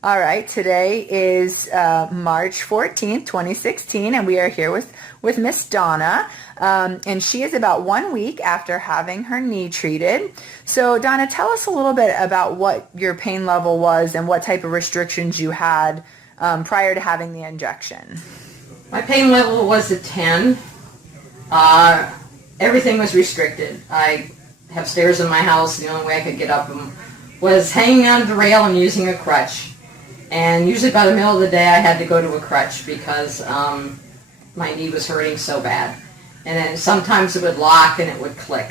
All right, today is March 14th, 2016, and we are here with Miss Donna. And she is about 1 week after having her knee treated. So, Donna, tell us a little bit about what your pain level was and what type of restrictions you had prior to having the injection. My pain level was a 10. Everything was restricted. I have stairs in my house. The only way I could get up them was hanging on the rail and using a crutch. And usually by the middle of the day I had to go to a crutch because my knee was hurting so bad. And then sometimes it would lock and it would click.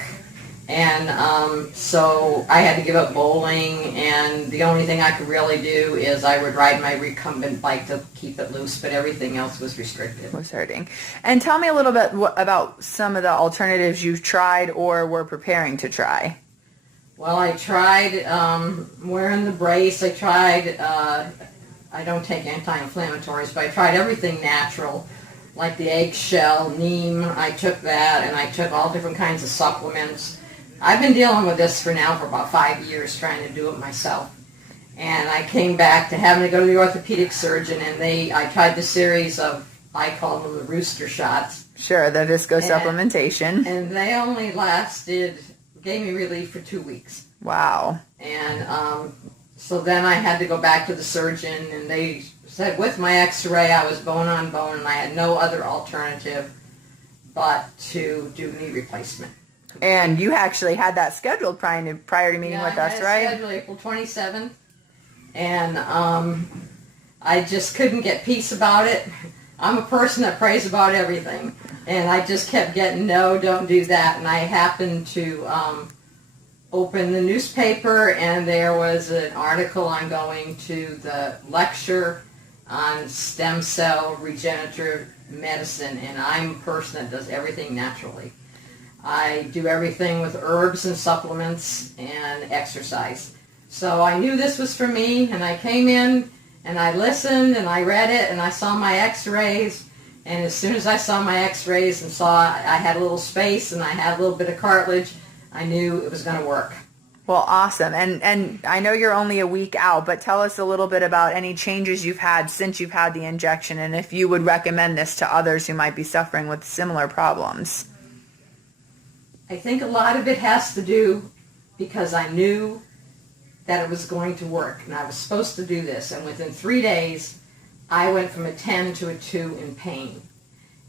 And so I had to give up bowling, and the only thing I could really do is I would ride my recumbent bike to keep it loose, but everything else was restricted. Was hurting. And tell me a little bit about some of the alternatives you've tried or were preparing to try. Well, I tried wearing the brace. I tried, I don't take anti-inflammatories, but I tried everything natural, like the eggshell, neem. I took that, and I took all different kinds of supplements. I've been dealing with this for about 5 years, trying to do it myself. And I came back to having to go to the orthopedic surgeon, and I tried the series of, I call them the rooster shots. Sure, the visco supplementation. And they only gave me relief for 2 weeks. Wow. And so then I had to go back to the surgeon, and they said with my x-ray I was bone on bone, and I had no other alternative but to do knee replacement. And you actually had that scheduled prior to meeting with us, right? Yeah, I had it scheduled April 27th, and I just couldn't get peace about it. I'm a person that prays about everything, and I just kept getting, no, don't do that. And I happened to open the newspaper, and there was an article on going to the lecture on stem cell regenerative medicine, and I'm a person that does everything naturally. I do everything with herbs and supplements and exercise. So I knew this was for me, and I came in and I listened and I read it and I saw my x-rays, and as soon as I saw my x-rays and saw I had a little space and I had a little bit of cartilage, I knew it was going to work. Well, awesome. And I know you're only a week out, but tell us a little bit about any changes you've had since you've had the injection, and if you would recommend this to others who might be suffering with similar problems. I think a lot of it has to do because I knew that it was going to work, and I was supposed to do this. And within 3 days, I went from a 10 to a 2 in pain.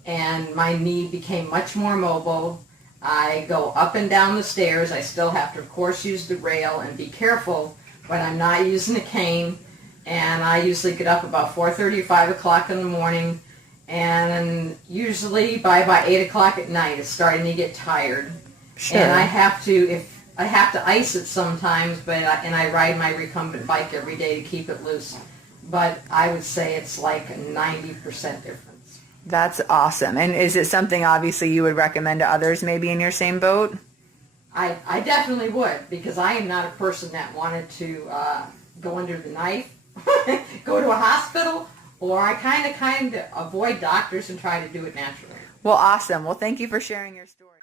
And my knee became much more mobile. I go up and down the stairs. I still have to, of course, use the rail and be careful when I'm not using a cane. And I usually get up about 4:30 or 5 o'clock in the morning. And usually by about 8 o'clock at night, it's starting to get tired. Sure. And I have to ice it sometimes, and I ride my recumbent bike every day to keep it loose. But I would say it's like a 90% difference. That's awesome. And is it something obviously you would recommend to others maybe in your same boat? I definitely would, because I am not a person that wanted to go under the knife, go to a hospital, or I kind of avoid doctors and try to do it naturally. Well, awesome. Well, thank you for sharing your story.